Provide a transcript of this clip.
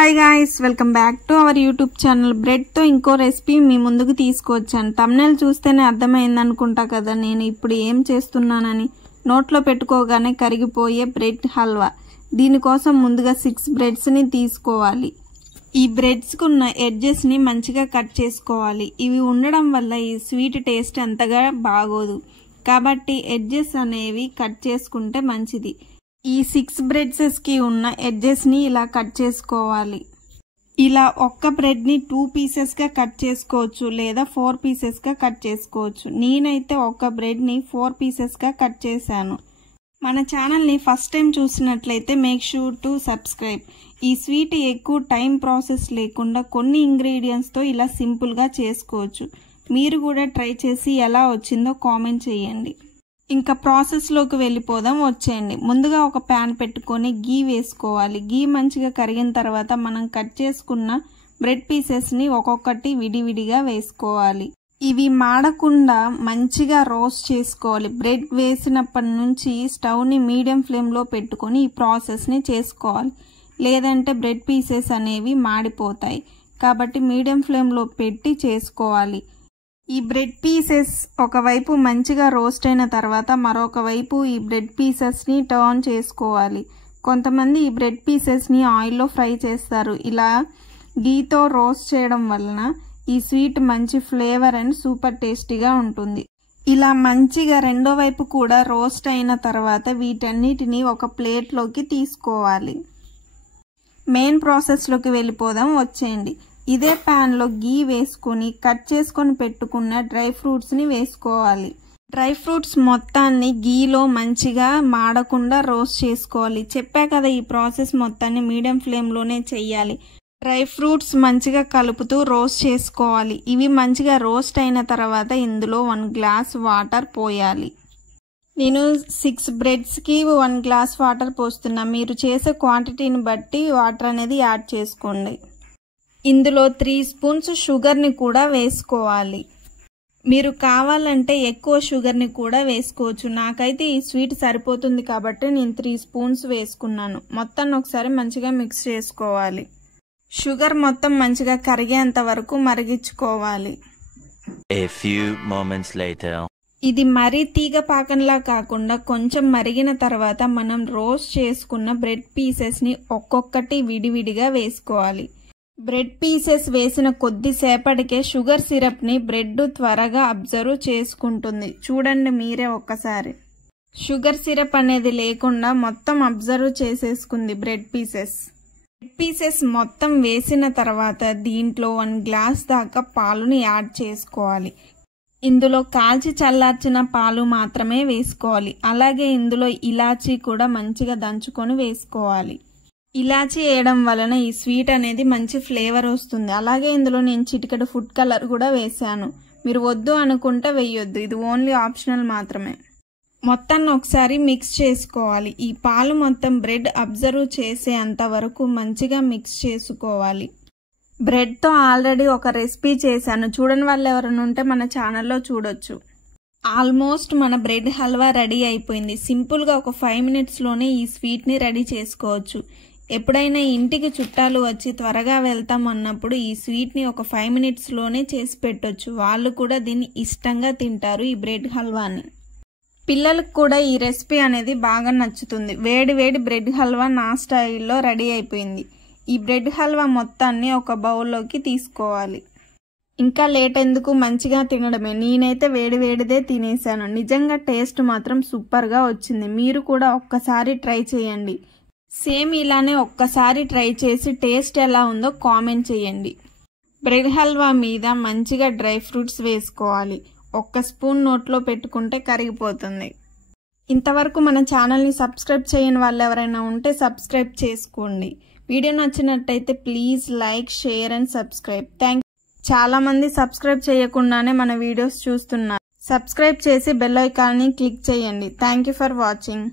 Hi guys, welcome back to our YouTube channel. Bread తో ఇంకో recipe మీ ముందుకు తీసుకొచ్చాను. థంబ్నెయిల్ చూస్తేనే అర్థమైంది అనుకుంటా కదా నేను ఇప్పుడు ఏం చేస్తున్నానని. నోట్లో పెట్టుకోగానే కరిగిపోయే బ్రెడ్ హల్వా. దీనికోసం ముందుగా 6 బ్రెడ్స్ ని తీసుకోవాలి. ఈ బ్రెడ్స్ కున్న ఎడ్జెస్ ని మంచిగా కట్ చేసుకోవాలి. ఇవి ఉండడం వల్ల ఈ స్వీట్ టేస్ట్ అంతగా బాగోదు, కాబట్టి ఎడ్జెస్ అనేవి కట్ చేసుకుంటే మంచిది. ఈ 6 బ్రెడ్స్ కి ఉన్న ఎడ్జెస్ ని ఇలా కట్ చేసుకోవాలి. ఇలా ఒక్క బ్రెడ్ ని 2 పీసెస్ గా కట్ చేసుకోవచ్చు లేదా 4 పీసెస్ గా కట్ చేసుకోవచ్చు. నేనైతే ఒక్క బ్రెడ్ ని 4 పీసెస్ గా కట్ చేశాను. మన ఛానల్ ని ఫస్ట్ టైం చూసినట్లయితే మేక్ షూర్ టు సబ్స్క్రైబ్. ఈ స్వీట్ ఎక్కువ టైం ప్రాసెస్ లేకుండా కొన్ని ఇంగ్రీడియంట్స్ తో ఇలా సింపుల్ గా చేసుకోవచ్చు. మీరు కూడా ట్రై చేసి ఎలా వచ్చిందో కామెంట్ చేయండి. ఇంకా ప్రాసెస్ లోకి వెళ్ళిపోదాం, వచ్చేయండి. ముందుగా ఒక ప్యాన్ పెట్టుకొని గీ వేసుకోవాలి. గీ మంచిగా కరిగిన తర్వాత మనం కట్ చేసుకున్న బ్రెడ్ పీసెస్ ని ఒక్కొక్కటి విడివిడిగా వేసుకోవాలి. ఇవి మాడకుండా మంచిగా రోస్ట్ చేసుకోవాలి. బ్రెడ్ వేసినప్పటి నుంచి స్టవ్ ని మీడియం ఫ్లేమ్ లో పెట్టుకొని ఈ ప్రాసెస్ ని చేసుకోవాలి. లేదంటే బ్రెడ్ పీసెస్ అనేవి మాడిపోతాయి, కాబట్టి మీడియం ఫ్లేమ్ లో పెట్టి చేసుకోవాలి. ఈ బ్రెడ్ పీసెస్ ఒకవైపు మంచిగా రోస్ట్ అయిన తర్వాత మరొక వైపు ఈ బ్రెడ్ పీసెస్ ని టర్న్ చేసుకోవాలి. కొంతమంది ఈ బ్రెడ్ పీసెస్ ని ఆయిల్లో ఫ్రై చేస్తారు. ఇలా గీతో రోస్ట్ చేయడం వలన ఈ స్వీట్ మంచి ఫ్లేవర్ అండ్ సూపర్ టేస్టీగా ఉంటుంది. ఇలా మంచిగా రెండో వైపు కూడా రోస్ట్ అయిన తర్వాత వీటన్నిటిని ఒక ప్లేట్లోకి తీసుకోవాలి. మెయిన్ ప్రాసెస్ లోకి వెళ్ళిపోదాం, వచ్చేయండి. ఇదే ప్యాన్ లో గీ వేసుకుని కట్ చేసుకొని పెట్టుకున్న డ్రై ఫ్రూట్స్ ని వేసుకోవాలి. డ్రై ఫ్రూట్స్ మొత్తాన్ని గీలో మంచిగా మాడకుండా రోస్ట్ చేసుకోవాలి. చెప్పా కదా, ఈ ప్రాసెస్ మొత్తాన్ని మీడియం ఫ్లేమ్ లోనే చెయ్యాలి. డ్రై ఫ్రూట్స్ మంచిగా కలుపుతూ రోస్ట్ చేసుకోవాలి. ఇవి మంచిగా రోస్ట్ అయిన తర్వాత ఇందులో 1 గ్లాస్ వాటర్ పోయాలి. నేను 6 బ్రెడ్స్ కి 1 గ్లాస్ వాటర్ పోస్తున్నా. మీరు చేసే క్వాంటిటీని బట్టి వాటర్ అనేది యాడ్ చేసుకోండి. ఇందులో 3 స్పూన్స్ షుగర్ని కూడా వేసుకోవాలి. మీరు కావాలంటే ఎక్కువ షుగర్ని కూడా వేసుకోవచ్చు. నాకైతే ఈ స్వీట్ సరిపోతుంది కాబట్టి నేను 3 స్పూన్స్ వేసుకున్నాను. మొత్తాన్ని ఒకసారి మంచిగా మిక్స్ చేసుకోవాలి. షుగర్ మొత్తం మంచిగా కరిగేంత వరకు మరిగించుకోవాలి. A few moments later. ఇది మరీ తీగ పాకంలా కాకుండా కొంచెం మరిగిన తర్వాత మనం రోస్ట్ చేసుకున్న బ్రెడ్ పీసెస్ ని ఒక్కొక్కటి విడివిడిగా వేసుకోవాలి. బ్రెడ్ పీసెస్ వేసిన కొద్దిసేపటికే షుగర్ సిరప్ ని బ్రెడ్ త్వరగా అబ్జర్వ్ చేసుకుంటుంది. చూడండి మీరే ఒక్కసారి. షుగర్ సిరప్ అనేది లేకుండా మొత్తం అబ్జర్వ్ చేసేసుకుంది బ్రెడ్ పీసెస్. బ్రెడ్ పీసెస్ మొత్తం వేసిన తర్వాత దీంట్లో 1 గ్లాస్ దాకా పాలుని యాడ్ చేసుకోవాలి. ఇందులో కాల్చి చల్లార్చిన పాలు మాత్రమే వేసుకోవాలి. అలాగే ఇందులో ఇలాచీ కూడా మంచిగా దంచుకొని వేసుకోవాలి. ఇలాచీ వేయడం వలన ఈ స్వీట్ అనేది మంచి ఫ్లేవర్ వస్తుంది. అలాగే ఇందులో నేను చిటికెడు ఫుడ్ కలర్ కూడా వేసాను. మీరు వద్దు అనుకుంటే వేయొద్దు, ఇది ఓన్లీ ఆప్షనల్ మాత్రమే. మొత్తాన్ని ఒకసారి మిక్స్ చేసుకోవాలి. ఈ పాలు మొత్తం బ్రెడ్ అబ్జర్వ్ చేసేంత వరకు మంచిగా మిక్స్ చేసుకోవాలి. బ్రెడ్ తో ఆల్రెడీ ఒక రెసిపీ చేశాను, చూడని వాళ్ళు ఎవరైనా ఉంటే మన ఛానల్లో చూడొచ్చు. ఆల్మోస్ట్ మన బ్రెడ్ హల్వా రెడీ అయిపోయింది. సింపుల్ గా ఒక 5 మినిట్స్ లోనే ఈ స్వీట్ ని రెడీ చేసుకోవచ్చు. ఎప్పుడైనా ఇంటికి చుట్టాలు వచ్చి త్వరగా వెళ్తాం అన్నప్పుడు ఈ స్వీట్ ని ఒక 5 మినిట్స్ లోనే చేసి పెట్టొచ్చు. వాళ్ళు కూడా దీన్ని ఇష్టంగా తింటారు, ఈ బ్రెడ్ హల్వాని. పిల్లలకు కూడా ఈ రెసిపీ అనేది బాగా నచ్చుతుంది. వేడి వేడి బ్రెడ్ హల్వా నా స్టైల్లో రెడీ అయిపోయింది. ఈ బ్రెడ్ హల్వా మొత్తాన్ని ఒక బౌల్లోకి తీసుకోవాలి. ఇంకా లేట్ ఎందుకు, మంచిగా తినడమే. నేనైతే వేడి వేడిదే తినేసాను. నిజంగా టేస్ట్ మాత్రం సూపర్ గా వచ్చింది. మీరు కూడా ఒక్కసారి ట్రై చేయండి. సేమ్ ఇలానే ఒక్కసారి ట్రై చేసి టేస్ట్ ఎలా ఉందో కామెంట్ చేయండి. బ్రెడ్ హల్వా మీద మంచిగా డ్రై ఫ్రూట్స్ వేసుకోవాలి. 1 స్పూన్ నోట్లో పెట్టుకుంటే కరిగిపోతుంది. ఇంతవరకు మన ఛానల్ని సబ్స్క్రైబ్ చేయని వాళ్ళు ఎవరైనా ఉంటే సబ్స్క్రైబ్ చేసుకోండి. వీడియో నచ్చినట్టయితే please like, share and subscribe. చాలా మంది సబ్స్క్రైబ్ చేయకుండానే మన వీడియోస్ చూస్తున్నారు. సబ్స్క్రైబ్ చేసి బెల్ ఐకాన్ని క్లిక్ చేయండి. Thank you for watching.